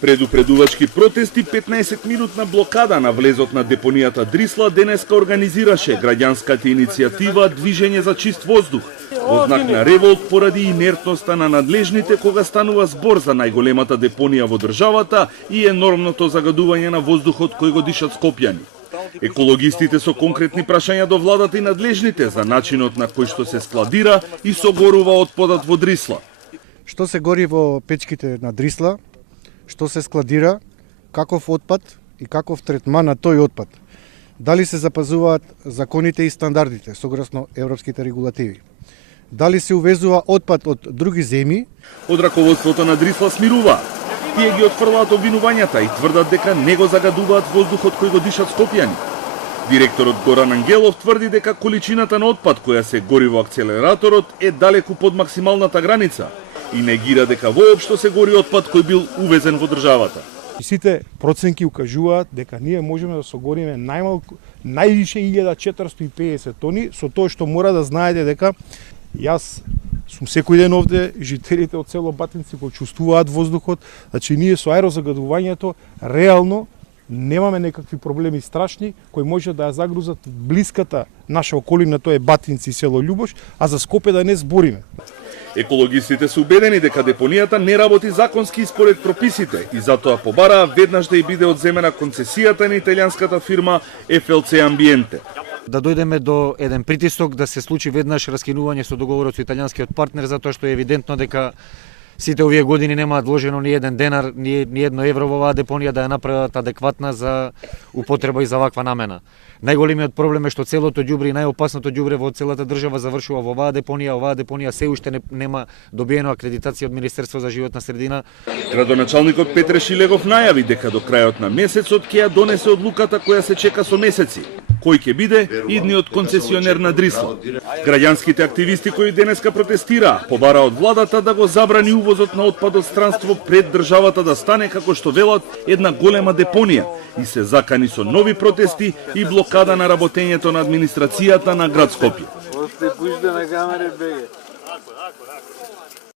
Предупредувачки протести, 15-минутна блокада на влезот на депонијата Дрисла денеска организираше граѓанската иницијатива Движење за чист воздух, во знак на револт поради инертноста на надлежните кога станува збор за најголемата депонија во државата и енормното загадување на воздухот кој го дишат скопјани. Екологистите со конкретни прашања до владата и надлежните за начинот на кој што се складира и согорува отпадот во Дрисла. Што се гори во печките на Дрисла, што се складира, каков отпад и каков третман на тој отпад. Дали се запазуваат законите и стандардите согласно европските регулативи. Дали се увезува отпад од други земји. Од раководството на Дрисла смирува. Тие ги отфрлаат обвинувањата и тврдат дека не го загадуваат воздухот кој го дишат скопјани. Директорот Горан Ангелов тврди дека количината на отпад која се гори во акцелераторот е далеку под максималната граница и негира дека воопшто се гори отпад кој бил увезен во државата. Сите проценки укажуваат дека ние можеме да согориме највише 1450 тони, со тоа што мора да знаете дека јас сум секој ден овде, жителите од село Батинци го чувствуваат воздухот, значи ние со аерозагадувањето реално немаме некакви проблеми страшни кои може да ја загрузат блиската наша околина, тоа е Батинци и село Љубош, а за Скопје да не збориме. Екологистите се убедени дека депонијата не работи законски според прописите и затоа побараа веднаш да ја биде одземена концесијата на италијанската фирма FLC Ambiente. Да дојдеме до еден притисок да се случи веднаш раскинување со договорот со италијанскиот партнер, затоа што е евидентно дека сите овие години немаат вложено ни еден денар, ни едно евро во оваа депонија да ја направат адекватна за употреба и за ваква намена. Најголемиот проблем е што целото ѓубре и најопасното ѓубре во целата држава завршува во оваа депонија. Оваа депонија се уште нема добиено акредитација од Министерство за животна средина. Градоначалникот Петре Шилегов најави дека до крајот на месецот ќе ја донесе одлуката која се чека со месеци. Кој ќе биде идниот концесионер на Дрисла. Граѓанските активисти кои денеска протестираа побара од владата да го забрани увозот на отпад од странство пред државата да стане, како што велат, една голема депонија и се закани со нови протести и блокада на работењето на администрацијата на град Скопје.